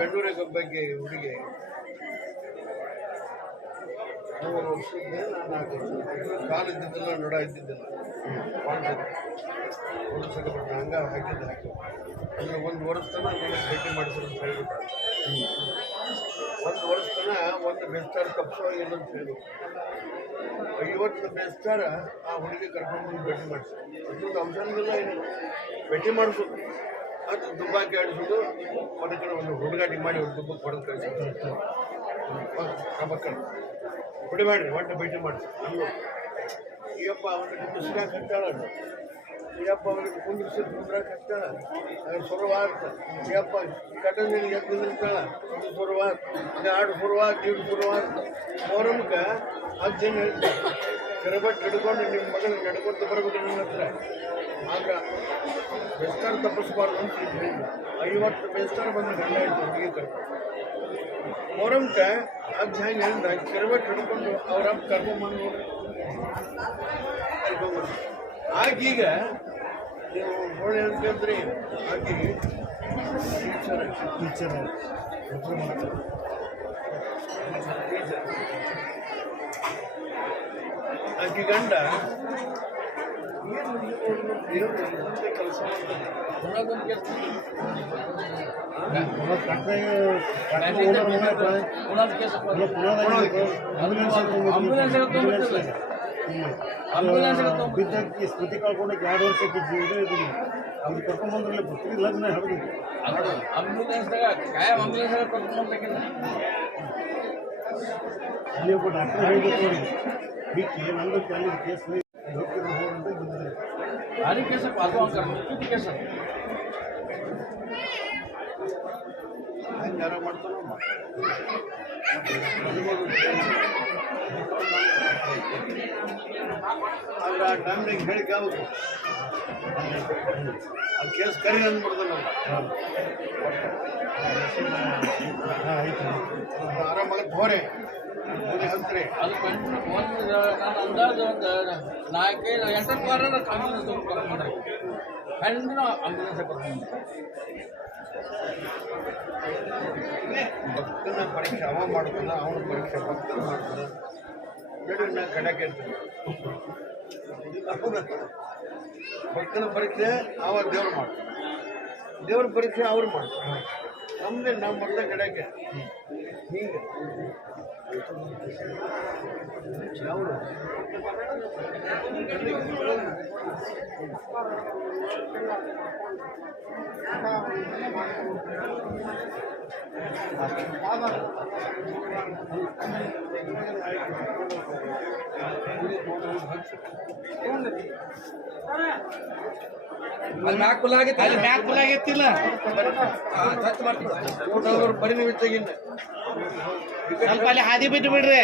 ಬೆಂಗಳೂರಿಗೆ ಬಗ್ಗೆ ಹುಡುಗಿ 3 ವರ್ಷದಿಂದ ನಾನು ಕಾಲು ಇದ್ದಿದ್ದಿಲ್ಲ, ನಡ ಇದ್ದಿದ್ದಿಲ್ಲ, ಒಂದು ಹಂಗ ಹಾಕಿದ್ದು ಅಂದರೆ 1 ವರ್ಷ ತನಕ ನಾನು ಭೇಟಿ ಮಾಡಿದ್ರು ಅಂತ ಹೇಳ್ಬಿಟ್ಟು 1 ವರ್ಷ ತನಕ ಒಂದು ಬೆಸ್ಟಾರ್ ಕಪ್ಸೋ ಇಲ್ಲ ಅಂತ ಹೇಳಿ 50 ಬೆಸ್ಟಾರ ಆ ಹುಡುಗಿ ಕರ್ಕೊಂಡು ಭೇಟಿ ಮಾಡಿಸಿ ಅದೊಂದು ಅಂಶನೆಲ್ಲ ಏನು ಭೇಟಿ ಮಾಡಿಸೋದು ಅದು ದುಬ್ಬಾಕಿ ಆಡಿಸೋದು ಅದಕ್ಕೆ ಒಂದು ಹುಡುಗಾಟಿ ಮಾಡಿ ಒಂದು ದುಬ್ಬಕ್ಕೆ ಹೊಡೆದು ಕಳಿಸೋದು ಮಕ್ಕಳು ಬಿಡಬೇಡ್ರಿ ಒಟ್ಟು ಭೇಟಿ ಮಾಡಿಸಿ ಅಲ್ಲೂ ಈಯಪ್ಪ ಅವನಿಗೆ ಕುಸಿರಾಕ ಹಚ್ಚಾಳ ಈಯಪ್ಪ ಅವನಿಗೆ ಕುಂದಿರಿಸಿ ಕುಂದ್ರಾಕ ಹಚ್ಚಾಳ ಸುರವಾರ್ತ ಈಯಪ್ಪ ಕಟಂದಿನ ಎದ್ದು ನಿಲ್ತಾಳ ಅದು ಸುರವಾರ್ತ ಅದು ಆಡು ಸುರವಾರ್ತ ಇಡು ಸುರವಾರ್ತ ಫೋರಮ್ಗೆ 10 ಜನ ಹೇಳ್ತಾರೆ ಕರೆಬಟ್ಟು ಹಿಡ್ಕೊಂಡು ನಿಮ್ಮ ಮಗನ ನಡ್ಕೊತ ಬರ್ಬೇಕು ನನ್ನ ಹತ್ರ ಆಗ ಬೆಸ್ಟಾರ್ ತಪ್ಪಿಸ್ಬಾರ್ದು ಅಂತ ಹೇಳಿದ್ರು 50 ಬೆಸ್ಟಾರ್ ಬಂದು ಗಂಡ ಇತ್ತು ಹುಡುಗಿ ಕರ್ಕೊಂಡು ಫೋರಮ್ಗೆ 10 ಜನ ಹೇಳಿದ ಕರೆಬಟ್ಟು ಹಿಡ್ಕೊಂಡು ಅವ್ರಪ್ಪ ಕರ್ಕೊಂಬಂದು ಕರ್ಕೊಂಬಂದು ಆಗೀಗ ನೀವು ನೋಡಿ ಹೇಳ್ತಿದ್ರಿ ಆಕೆ ಟೀಚರ್ ಆಕೆ ಗಂಡ ಕೆಲಸ ಬಿದ್ದಕ್ಕೆ ಸ್ಮೃತಿ ಕಳ್ಕೊಂಡಕ್ಕೆ 2 ವರ್ಷಕ್ಕೆ ಅವ್ರು ಕರ್ಕೊಂಡ್ಬಂದ್ರಲ್ಲ ಪುತ್ರಿ ಲಗ್ನ ಹರಿದು ಅಲ್ಲಿ ಒಬ್ಬ ಡಾಕ್ಟರ್ ಹೇಳಿದ್ರು ನೋಡಿ ಬಿಟ್ಟು ನಂದು ಅಲ್ಲಿ ಕೇಸ್ ಹೋಗ್ತಿದ್ರು ಅಂತ ಬಂದಿದ್ದಾರೆ ಭಾರಿ ಕೇಸ ಪಾಲ್ತು ಕೇಸ ಯಾರೋ ಮಾಡ್ತಾರೋ ಆದ್ರೆ ಆ ಟೈಮ್ನಾಗ ಹೇಳಿಕೆ ಆಗುತ್ತೆ ಆ ಕೇಸ್ ಕರಿ ಅಂದ್ಬಿಡ್ದಲ್ಲ ಆರಾಮಾಗ ಹೋರೆ ಹಂತ್ರಿ ಅದು ಕಂಟಿನ್ಯೂ ನಾನು ಅಂದಾಜು ಒಂದು 4-8 ವಾರ ಆಂಬುಲೆನ್ಸ್ ಕರ್ಕೊಂಡು ಮಾಡ್ರಿ ಕಂಟಿನ್ಯೂ ಆಂಬುಲೆನ್ಸ್ ಕರ್ಕೊಂಡು ಭಕ್ತನ ಪರೀಕ್ಷೆ ಅವ ಮಾಡ್ತಾನ ಅವನ ಪರೀಕ್ಷೆ ಭಕ್ತನ ಮಾಡ್ತಾನ ನಡು ನಾ ಕಡಕ್ಕೆ ಇರ್ತೀನಿ ಭಕ್ತನ ಪರೀಕ್ಷೆ ಅವ ದೇವ್ರು ಮಾಡ್ತಾನೆ ದೇವ್ರ ಪರೀಕ್ಷೆ ಅವ್ರು ಮಾಡ್ತಾರೆ ನಮ್ದೇ ನಾವು ಮೊದಲ ಕಡೆಗೆ ಹಿಂಗೆ ಅವರು ಅಲ್ಲಿ ಮ್ಯಾಕ್ ಕುಲಾಗಿತ್ತಿಲ್ಲ ಪರಿಣಿಮಿತ್ತಾಗಿಂದ ಸ್ವಲ್ಪ ಅಲ್ಲಿ ಹಾದಿ ಬಿಟ್ಟು ಬಿಡ್ರಿ